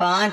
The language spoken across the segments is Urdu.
5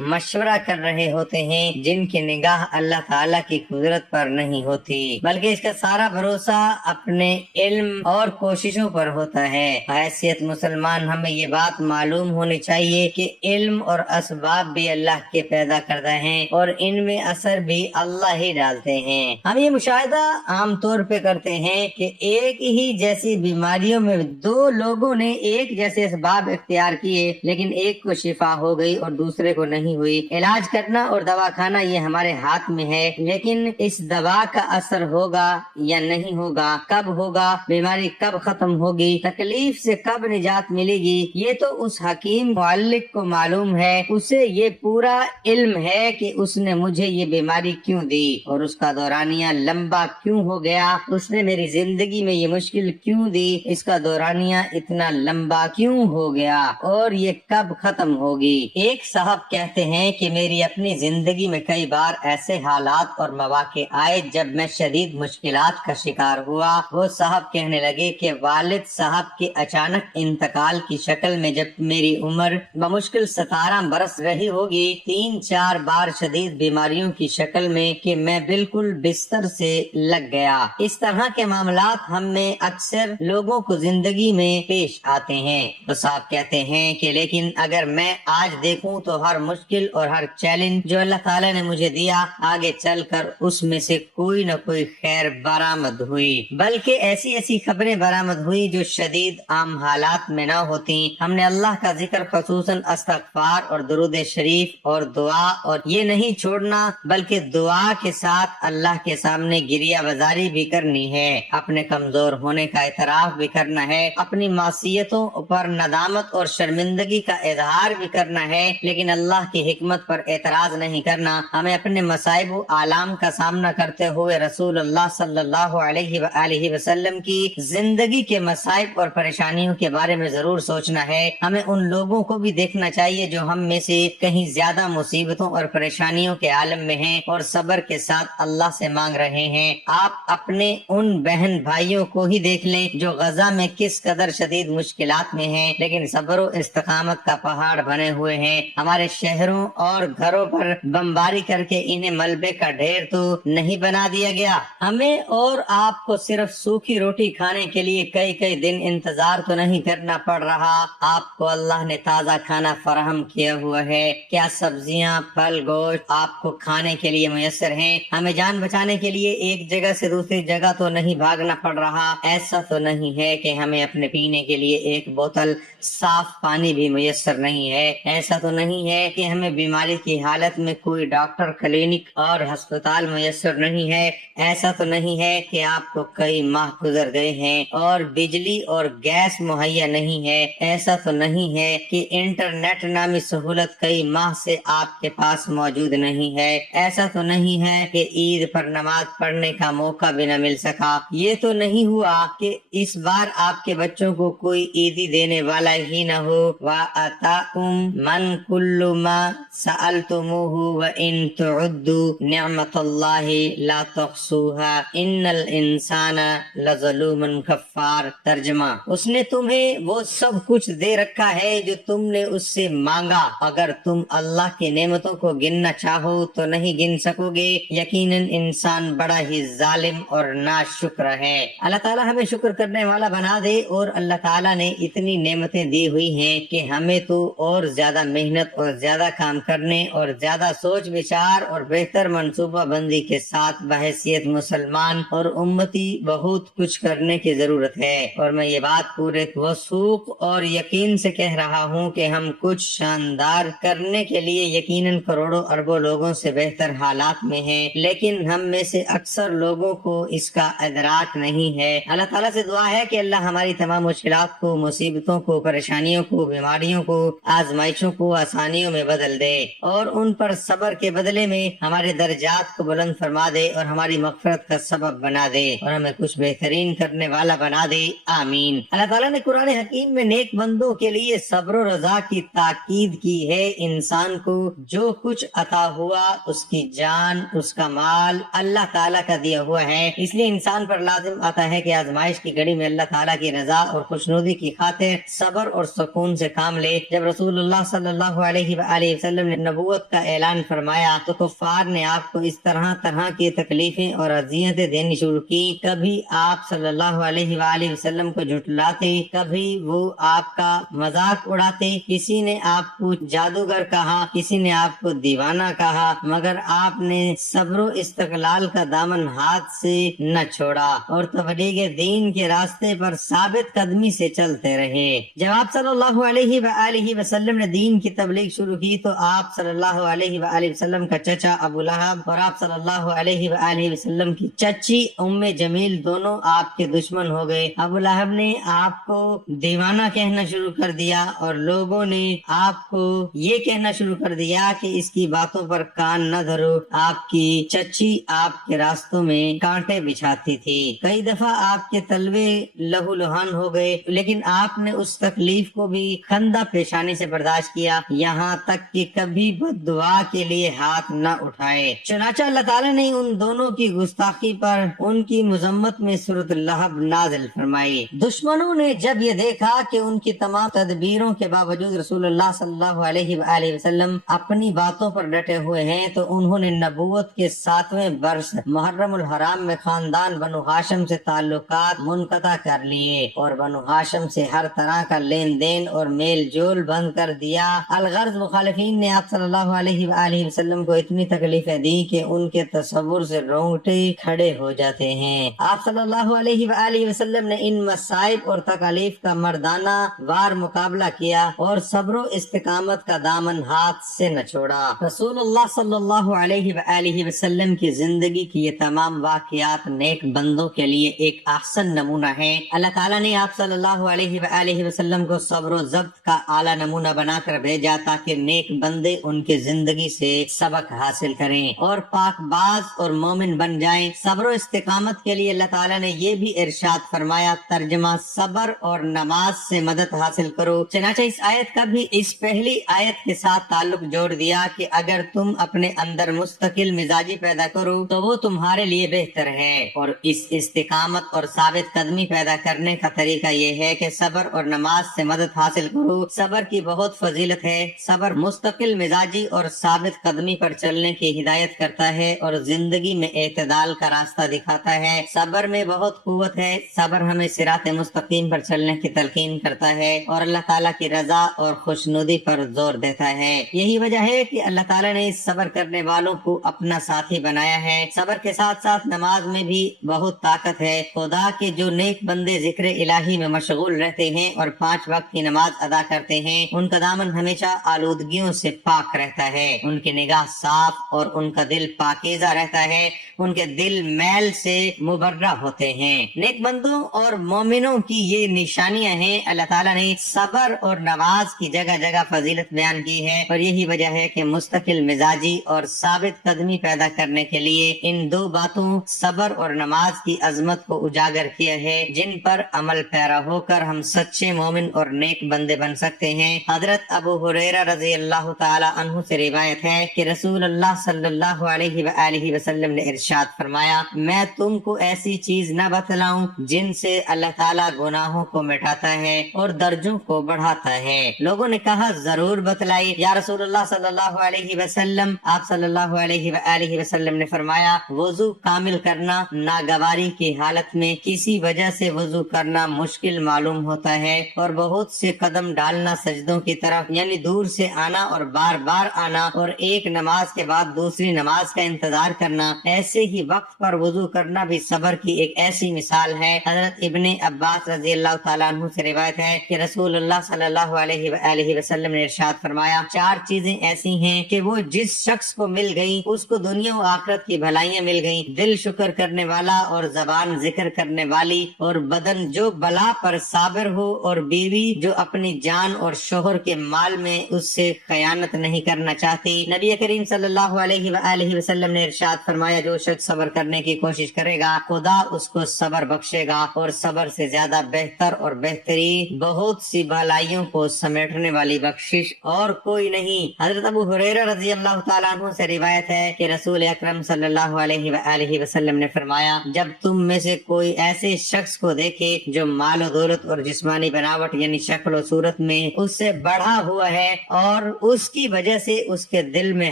مشورہ کر رہے ہوتے ہیں جن کی نگاہ اللہ تعالیٰ کی قدرت پر نہیں ہوتی، بلکہ اس کا سارا بھروسہ اپنے علم اور کوششوں پر ہوتا ہے۔ حیثیت مسلمان ہمیں یہ بات معلوم ہونی چاہیے کہ علم اور اسباب بھی اللہ کے پیدا کردہ ہیں اور ان میں اثر بھی اللہ ہی ڈالتے ہیں۔ ہم یہ مشاہدہ عام طور پہ کرتے ہیں کہ ایک ہی جیسی بیماریوں میں دو لوگوں نے ایک جیسے اسباب اختیار کیے، لیکن ایک کو شفا ہو گئی اور دوسرے کو نہیں ہوئی۔ علاج کرنا اور دوا کھانا یہ ہمارے ہاتھ میں ہے، لیکن اس دوا کا اثر ہوگا یا نہیں ہوگا، کب ہوگا، بیماری کب ختم ہوگی، تکلیف سے کب نجات ملے گی، یہ تو اس حکیم معلق کو معلوم ہے۔ اسے یہ پورا علم ہے کہ اس نے مجھے یہ بیماری کیوں دی اور اس کا دورانیہ لمبا کیوں ہو گیا، اس نے میری زندگی میں یہ مشکل کیوں دی، اس کا دورانیہ اتنا لمبا کیوں ہو گیا اور یہ کب ختم ہوگی۔ ایک صاحب کہتے ہیں کہ میری اپنی زندگی میں کئی بار ایسے حالات اور مواقع آئے جب میں شدید مشکلات کا شکار ہوا۔ وہ صاحب کہنے لگے کہ والد صاحب کے اچانک انتقال کی شکل میں جب میری عمر بمشکل 17 برس رہی ہوگی، 3-4 بار شدید بیماریوں کی شکل میں کہ میں بالکل بستر سے لگ گیا۔ اس طرح کے معاملات ہم میں اکثر لوگوں کو زندگی میں پیش آتے ہیں۔ تو صاحب کہتے ہیں کہ لیکن اگر میں آج دیکھوں تو ہر مشکل اور ہر چیلنج جو اللہ تعالیٰ نے مجھے دیا، آگے چل کر اس میں سے کوئی نہ کوئی خیر برآمد ہوئی، بلکہ ایسی خبریں برآمد ہوئی جو شدید عام حالات میں نہ ہوتی۔ ہم نے اللہ کا ذکر خصوصاً استغفار اور درود شریف اور دعا اور یہ نہیں چھوڑنا، بلکہ دعا کے ساتھ اللہ کے سامنے گریہ بازاری بھی کرنی ہے، اپنے کمزور ہونے کا اعتراف بھی کرنا ہے، اپنی معصیتوں پر ندامت اور شرمندگی کا اظہار بھی کرنا ہے، لیکن اللہ کی حکمت پر اعتراض نہیں کرنا۔ ہمیں اپنے مصائب و آلام کا سامنا کرتے ہوئے رسول اللہ صلی اللہ علیہ وآلہ وسلم کی زندگی کے مصائب اور پریشانیوں کے بارے میں ضرور سوچنا ہے۔ ہمیں ان لوگوں کو بھی دیکھنا چاہیے جو ہم میں سے کہیں زیادہ مصیبتوں اور پریشانیوں کے عالم میں ہیں اور صبر کے ساتھ اللہ سے مانگ رہے ہیں۔ آپ اپنے ان بہن بھائیوں کو ہی دیکھ لیں جو غزہ میں کس قدر شدید مشکلات میں ہیں، لیکن صبر و استقامت کا پہاڑ بنے ہوئے ہیں۔ ہمارے شہروں اور گھروں پر بمباری کر کے انہیں ملبے کا ڈھیر تو نہیں بنا دیا گیا۔ ہمیں اور آپ کو صرف سوکھی روٹی کھانے کے لیے کئی دن انتظار تو نہیں کرنا پڑ رہا۔ آپ کو اللہ نے تازہ کھانا فراہم کیا ہوا ہے، کیا سبزیاں، پھل، گوشت آپ کو کھانے کے لیے میسر ہیں۔ ہمیں جان بچانے کے لیے ایک جگہ سے دوسری جگہ تو نہیں بھاگنا پڑ رہا۔ ایسا تو نہیں ہے کہ ہمیں اپنے پینے کے لیے ایک بوتل صاف پانی بھی میسر نہیں ہے۔ ایسا تو نہیں ہے کہ ہمیں بیماری کی حالت میں کوئی ڈاکٹر، کلینک اور ہسپتال میسر نہیں ہے۔ ایسا تو نہیں ہے کہ آپ کو کئی ماہ گزر گئے ہیں اور بجلی اور گیس مہیا نہیں ہے۔ ایسا تو نہیں ہے کہ انٹرنیٹ نامی سہولت کئی ماہ سے آپ کے پاس موجود نہیں ہے۔ ایسا تو نہیں ہے کہ عید پر نماز پڑھنے کا موقع بھی نہ مل سکا۔ یہ تو نہیں ہوا کہ اس بار آپ کے بچوں کو کوئی عیدی دینے والا ہی نہ ہو۔ وَآتَاكُم مَن كُلُّ مَا سَأَلْتُمُوهُ وَإِن تُعُدُّوا نِعْمَةَ اللَّهِ لَا تُحْصُوهَا إِنَّ الْإِنسَانَ لَظَلُومٌ كَفَّارٌ۔ ترجمہ: اس نے تمہیں وہ سب کچھ دے رکھا ہے جو تم نے اس سے مانگا، اگر تم اللہ کی نعمتوں کو گننا چاہو تو نہیں گن سکو گے، یقیناً انسان بڑا ہی ظالم اور ناشکر ہے۔ اللہ تعالیٰ ہمیں شکر کرنے والا بنا دے، اور اللہ تعالیٰ نے اتنی نعمتیں دی ہوئی ہیں کہ ہمیں تو اور زیادہ محنت اور زیادہ کام کرنے اور زیادہ سوچ بچار اور بہتر منصوبہ بندی کے ساتھ بحیثیت مسلمان اور امتی بہت کچھ کرنے کی ضرورت ہے۔ اور میں یہ بات پورے وثوق اور یقین سے کہہ رہا ہوں کہ ہم کچھ شاندار کرنے کے لیے یقیناً کروڑوں اربوں لوگوں سے بہتر حالات میں ہیں، لیکن ہم میں سے اکثر لوگوں کو اس کا ادراک نہیں ہے۔ اللہ تعالیٰ سے دعا ہے کہ اللہ ہماری تمام مشکلات کو، مصیبتوں کو، پریشانیوں کو، بیماریوں کو، آزمائشوں کو آسانیوں میں بدل دے اور ان پر صبر کے بدلے میں ہمارے درجات کو بلند فرما دے اور ہماری مغفرت کا سبب بنا دے اور ہمیں کچھ بہترین کرنے والا بنا دے، آمین۔ اللہ تعالیٰ نے قرآن حکیم میں نیک بندوں کے لیے صبر و رضا کی تاکید کی ہے۔ انسان کو جو کچھ عطا ہوا، اس کی جان، اس کا مال اللہ تعالیٰ کا دیا ہوا ہے، اس لیے انسان پر لازم آتا ہے کہ آزمائش کی گھڑی میں اللہ تعالیٰ کی رضا اور خوشنودی کی خاطر صبر اور سکون سے کام لے۔ جب رسول اللہ صلی اللہ علیہ وآلہ وسلم نے نبوت کا اعلان فرمایا تو کفار نے آپ کو اس طرح طرح کی تکلیفیں اور اذیتیں دینی شروع کی۔ کبھی آپ صلی اللہ علیہ وآلہ وسلم کو جھٹلاتے، کبھی وہ آپ کا مذاق اڑاتے، کسی نے آپ کو جادوگر کہا، کسی نے آپ کو دیوانہ کہا، مگر آپ نے صبر و استقلال کا دامن ہاتھ سے نہ چھوڑا اور تبلیغ دین کے راستے پر ثابت قدمی سے چلتے رہے۔ جب آپ صلی اللہ علیہ وآلہ وسلم نے دین کی تبلیغ شروع کی تو آپ صلی اللہ علیہ وآلہ وسلم کا چچا ابو لہب اور آپ صلی اللہ علیہ وآلہ وسلم کی چچی ام جمیل دونوں آپ کے دشمن ہو گئے۔ ابو لہب نے آپ کو دیوانہ کہنا شروع کر دیا اور لوگوں نے آپ کو یہ کہنا شروع کر دیا کہ اس کی باتوں پر کان نہ دھرو۔ آپ کی چچی آپ کے راستوں میں کانٹے بچھاتی تھی، کئی دفعہ آپ کے تلوے لہو لہان ہو گئے، لیکن آپ نے اس تکلیف کو بھی خندہ پیشانی سے برداشت کیا، یہاں تک کہ کبھی بد دعا کے لیے ہاتھ نہ اٹھائے۔ چنانچہ اللہ تعالیٰ نے ان دونوں کی گستاخی پر ان کی مذمت میں سورۃ اللہب نازل فرمائی۔ دشمنوں نے جب یہ دیکھا کہ ان کی تمام تدبیروں کے باوجود رسول اللہ صلی اللہ علیہ وآلہ وسلم اپنی باتوں پر ڈٹے ہوئے ہیں تو انہوں نے نبوت کے 7ویں برس محرم الحرام میں خاندان بنو ہاشم سے تعلقات منقطع کر لیے اور بنو ہاشم سے ہر طرح کا لین دین اور میل جول بند کر دیا۔ الغرض مخالفین نے آپ صلی اللہ علیہ وآلہ وسلم کو اتنی تکلیفیں دی کہ ان کے تصور سے رونگٹے کھڑے ہو جاتے ہیں۔ آپ صلی اللہ علیہ وآلہ وسلم نے ان مصائب اور تکالیف کا مردانہ وار مقابلہ کیا اور صبر و استقامت کا دامن ہاتھ سے نہ چھوڑا۔ رسول اللہ صلی اللہ علیہ وآلہ وسلم کی زندگی کی یہ تمام واقعات نیک بندوں کے لیے ایک احسن نمونہ ہے۔ اللہ تعالیٰ نے آپ صلی اللہ علیہ وآلہ وسلم کو صبر و ضبط کا اعلیٰ نمونہ بنا کر بھیجا تاکہ نیک بندے ان کی زندگی سے سبق حاصل کریں اور پاک باز اور مومن بن جائیں۔ صبر و استقامت کے لیے اللہ تعالیٰ نے یہ بھی ارشاد فرمایا، ترجمہ صبر اور نماز سے مدد حاصل کرو۔ چنانچہ اس آیت کا بھی اس پہلی آیت کے ساتھ تعلق جوڑ دیا کہ اگر تم اپنے اندر مستقل مزاجی پیدا کرو تو وہ تمہارے لیے بہتر ہے، اور اس استقامت اور ثابت قدمی پیدا کرنے کا طریقہ یہ ہے کہ صبر اور نماز سے مدد حاصل کرو۔ صبر کی بہت فضیلت ہے۔ صبر مستقل مزاجی اور ثابت قدمی پر چلنے کی ہدایت کرتا ہے اور زندگی میں اعتدال کا راستہ دکھاتا ہے۔ صبر میں بہت قوت ہے۔ صبر ہمیں صراط مستقیم پر چلنے کی تلقین کرتا ہے اور اللہ تعالیٰ کی رضا اور خوشنودی پر زور دیتا ہے۔ یہی وجہ ہے کہ اللہ تعالیٰ نے صبر کرنے والوں کو اپنا ساتھی بنایا ہے۔ صبر کے ساتھ ساتھ نماز میں بھی بہت طاقت ہے۔ خدا کے جو نیک بندے ذکر الہی میں مشغول رہتے ہیں اور 5 وقت کی نماز ادا کرتے ہیں، ان کا دامن ہمیشہ آلودگیوں سے پاک رہتا ہے، ان کی نگاہ صاف اور ان کا دل پاکیزہ رہتا ہے، ان کے دل میل سے مبرہ ہوتے ہیں۔ نیک بندوں اور مومنوں کی یہ نشانیاں ہیں۔ اللہ تعالیٰ نے صبر اور نماز کی جگہ جگہ فضیلت بیان کی ہے اور یہی وجہ ہے کہ مستقل مزاجی اور ثابت قدمی پیدا کرنے کے لیے ان 2 باتوں صبر اور نماز کی عظمت کو اجاگر کیا ہے، جن پر عمل پیرا ہو کر ہم سچے مومن اور نیک بندے بن سکتے ہیں۔ حضرت ابو ہریرہ رضی اللہ تعالی عنہ سے روایت ہے کہ رسول اللہ صلی اللہ علیہ وآلہ وسلم نے ارشاد فرمایا، میں تم کو ایسی چیز نہ بتلاؤں جن سے اللہ تعالیٰ گناہوں کو مٹاتا ہے اور درجوں کو بڑھاتا ہے۔ لوگوں نے کہا ضرور بتلائی یا رسول اللہ صلی اللہ علیہ وسلم۔ آپ صلی اللہ علیہ وآلہ وسلم نے فرمایا، وضو کامل کرنا۔ ناگواری کی حالت میں کسی وجہ سے وضو کرنا مشکل معلوم ہوتا ہے اور بہت سے قدم ڈالنا سجدوں کی طرف، یعنی دور سے آنا اور بار بار آنا اور ایک نماز کے بعد دوسری نماز کا انتظار کرنا، ایسے ہی وقت پر وضو کرنا بھی صبر کی ایک ایسی مثال ہے۔ حضرت ابن عباس رضی اللہ تعالیٰ عنہ سے روایت ہے کہ رسول اللہ صلی اللہ علیہ وآلہ وسلم نے ارشاد فرمایا، 4 چیزیں ایسی ہیں کہ وہ جس شخص کو مل گئی اس کو دنیا و آخرت کی بھلائیاں مل گئیں، دل شکر کرنے والا اور زبان ذکر کرنے والی اور بدن جو بلا پر صابر ہو اور بیوی جو اپنی جان اور شوہر کے مال میں اس سے خیانت نہیں کرنا چاہتی۔ نبی کریم صلی اللہ علیہ وآلہ وسلم نے ارشاد فرمایا، جو شخص صبر کرنے کی کوشش کرے گا خدا اس کو صبر بخشے گا، اور صبر سے زیادہ بہتر اور بہترین بہت سی بھلائیوں کو سمیٹنے والی بخشش اور کوئی نہیں۔ حضرت ابو ہریرہ رضی اللہ تعالیٰ عنہ سے روایت ہے کہ رسول اکرم صلی اللہ علیہ وآلہ وسلم نے فرمایا، جب تم میں سے کوئی ایسے شخص کو دیکھے جو مال و دولت اور جسمانی بناوٹ یعنی شکل و صورت میں اس سے بڑھا ہوا ہے اور اس کی وجہ سے اس کے دل میں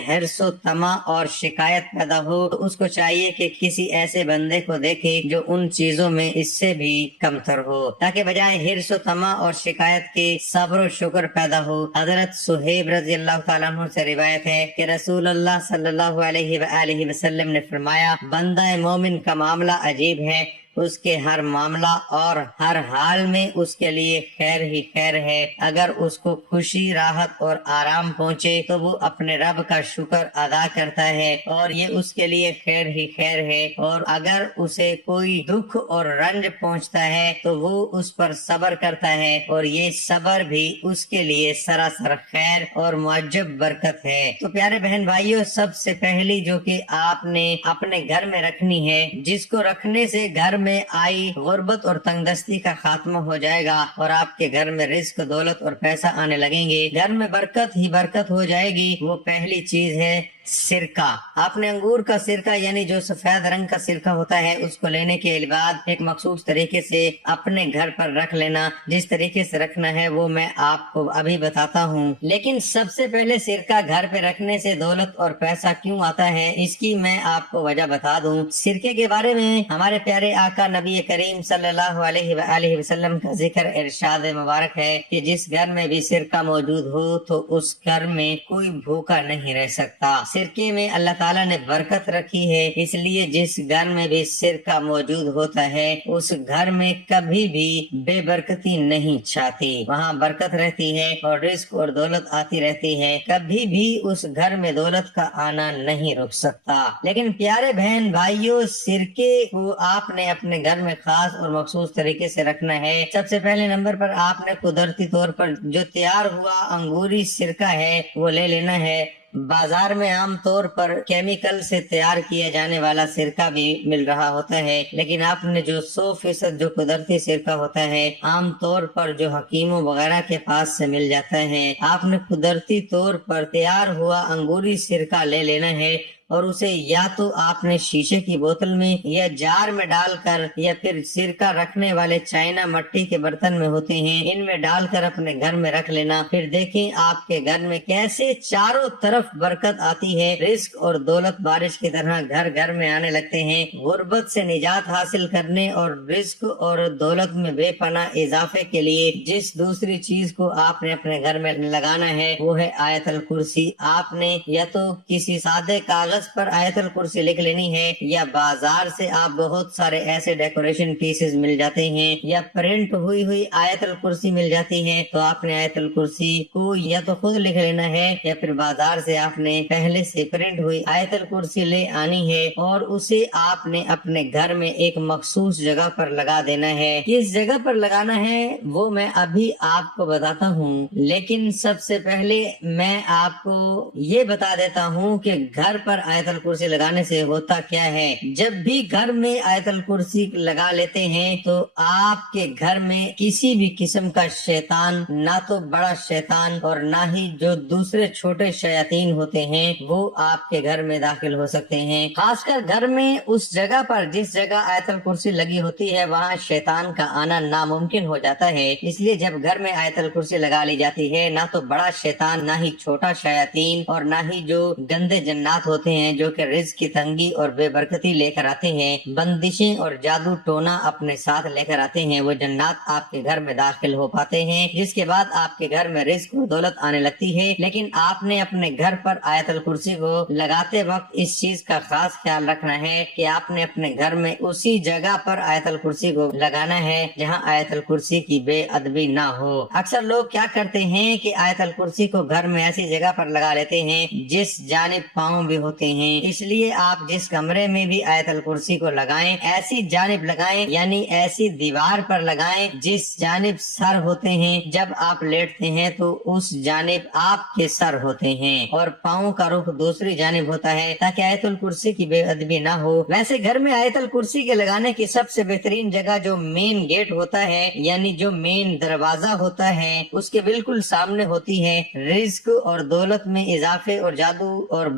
حرص و طمع اور شکایت پیدا ہو، تو اس کو چاہیے کہ کسی ایسے بندے کو دیکھے جو ان چیزوں میں اس سے بھی کمتر ہو، تاکہ بجائے حرص و طمع اور شکایت کے صبر و شکر پیدا ہو۔ حضرت صہیب رضی اللہ تعالیٰ عنہ سے روایت ہے کہ رسول اللہ صلی اللہ علیہ وآلہ وسلم نے فرمایا، بندہ مومن کا معاملہ عجیب ہے، اس کے ہر معاملہ اور ہر حال میں اس کے لیے خیر ہی خیر ہے۔ اگر اس کو خوشی، راحت اور آرام پہنچے تو وہ اپنے رب کا شکر ادا کرتا ہے اور یہ اس کے لیے خیر ہی خیر ہے، اور اگر اسے کوئی دکھ اور رنج پہنچتا ہے تو وہ اس پر صبر کرتا ہے اور یہ صبر بھی اس کے لیے سراسر خیر اور معجب برکت ہے۔ تو پیارے بہن بھائیوں، سب سے پہلی جو کہ آپ نے اپنے گھر میں رکھنی ہے، جس کو رکھنے سے گھر میں آئی غربت اور تنگ دستی کا خاتمہ ہو جائے گا اور آپ کے گھر میں رزق، دولت اور پیسہ آنے لگیں گے، گھر میں برکت ہی برکت ہو جائے گی، وہ پہلی چیز ہے سرکہ۔ آپ نے انگور کا سرکہ یعنی جو سفید رنگ کا سرکہ ہوتا ہے اس کو لینے کے بعد ایک مخصوص طریقے سے اپنے گھر پر رکھ لینا۔ جس طریقے سے رکھنا ہے وہ میں آپ کو ابھی بتاتا ہوں، لیکن سب سے پہلے سرکہ گھر پہ رکھنے سے دولت اور پیسہ کیوں آتا ہے اس کی میں آپ کو وجہ بتا دوں۔ سرکے کے بارے میں ہمارے پیارے آقا نبی کریم صلی اللہ علیہ وآلہ وسلم کا ذکر ارشاد مبارک ہے کہ جس گھر میں بھی سرکہ موجود ہو تو اس گھر میں کوئی بھوکا نہیں رہ سکتا۔ سرکے میں اللہ تعالیٰ نے برکت رکھی ہے، اس لیے جس گھر میں بھی سرکہ موجود ہوتا ہے اس گھر میں کبھی بھی بے برکتی نہیں چھاتی، وہاں برکت رہتی ہے اور رزق اور دولت آتی رہتی ہے، کبھی بھی اس گھر میں دولت کا آنا نہیں رک سکتا۔ لیکن پیارے بہن بھائیوں، سرکے کو آپ نے اپنے گھر میں خاص اور مخصوص طریقے سے رکھنا ہے۔ سب سے پہلے نمبر پر آپ نے قدرتی طور پر جو تیار ہوا انگوری سرکہ ہے وہ لے لینا ہے۔ بازار میں عام طور پر کیمیکل سے تیار کیا جانے والا سرکہ بھی مل رہا ہوتا ہے، لیکن آپ نے جو 100% جو قدرتی سرکہ ہوتا ہے عام طور پر جو حکیموں وغیرہ کے پاس سے مل جاتا ہے، آپ نے قدرتی طور پر تیار ہوا انگوری سرکہ لے لینا ہے اور اسے یا تو آپ نے شیشے کی بوتل میں یا جار میں ڈال کر یا پھر سرکہ رکھنے والے چائنا مٹی کے برتن میں ہوتے ہیں ان میں ڈال کر اپنے گھر میں رکھ لینا۔ پھر دیکھیں آپ کے گھر میں کیسے چاروں طرف برکت آتی ہے، رزق اور دولت بارش کی طرح گھر گھر میں آنے لگتے ہیں۔ غربت سے نجات حاصل کرنے اور رزق اور دولت میں بے پناہ اضافے کے لیے جس دوسری چیز کو آپ نے اپنے گھر میں لگانا ہے وہ ہے آیت الکرسی۔ آپ نے یا تو کسی سادے کاغذ پر آیت الکرسی لکھ لینی ہے یا بازار سے آپ بہت سارے ایسے ڈیکوریشن پیسز مل جاتے ہیں یا پرنٹ ہوئی آیت الکرسی مل جاتی ہے، تو آپ نے آیت الکرسی کو یا تو خود لکھ لینا ہے یا پھر بازار سے آپ نے پہلے سے پرنٹ ہوئی آیت الکرسی لے آنی ہے اور اسے آپ نے اپنے گھر میں ایک مخصوص جگہ پر لگا دینا ہے۔ کس جگہ پر لگانا ہے وہ میں ابھی آپ کو بتاتا ہوں، لیکن سب سے پہلے میں آپ کو یہ بتا دیتا ہوں کہ گھر پر آیت الکرسی لگانے سے ہوتا کیا ہے۔ جب بھی گھر میں آیت الکرسی لگا لیتے ہیں تو آپ کے گھر میں کسی بھی قسم کا شیطان، نہ تو بڑا شیطان اور نہ ہی جو دوسرے چھوٹے شیاطین ہوتے ہیں وہ آپ کے گھر میں داخل ہو سکتے ہیں۔ خاص کر گھر میں اس جگہ پر جس جگہ آیت الکرسی لگی ہوتی ہے وہاں شیطان کا آنا ناممکن ہو جاتا ہے، اس لیے جب گھر میں آیت الکرسی لگا لی جاتی ہے نہ تو بڑا شیطان، نہ ہی چھوٹا شیاطین اور نہ ہی جو گندے جنات ہوتے ہیں جو کہ رزق کی تنگی اور بے برکتی لے کر آتے ہیں، بندشیں اور جادو ٹونا اپنے ساتھ لے کر آتے ہیں، وہ جنات آپ کے گھر میں داخل ہو پاتے ہیں، جس کے بعد آپ کے گھر میں رزق اور دولت آنے لگتی ہے۔ لیکن آپ نے اپنے گھر پر آیت الکرسی کو لگاتے وقت اس چیز کا خاص خیال رکھنا ہے کہ آپ نے اپنے گھر میں اسی جگہ پر آیت الکرسی کو لگانا ہے جہاں آیت الکرسی کی بے ادبی نہ ہو۔ اکثر لوگ کیا کرتے ہیں کہ آیت الکرسی کو گھر میں ایسی جگہ پر لگا لیتے ہیں جس جانب پاؤں بھی ہوتے ہیں، اس لیے آپ جس کمرے میں بھی آیت الکرسی کو لگائیں ایسی جانب لگائیں، یعنی ایسی دیوار پر لگائیں جس جانب سر ہوتے ہیں۔ جب آپ لیٹتے ہیں تو اس جانب آپ کے سر ہوتے ہیں اور پاؤں کا رخ دوسری جانب ہوتا ہے تاکہ آیت الکرسی کی بے ادبی نہ ہو۔ ویسے گھر میں آیت الکرسی کے لگانے کی سب سے بہترین جگہ جو مین گیٹ ہوتا ہے، یعنی جو مین دروازہ ہوتا ہے، اس کے بالکل سامنے ہوتی ہے۔ رزق اور دولت میں اضافے اور جادو اور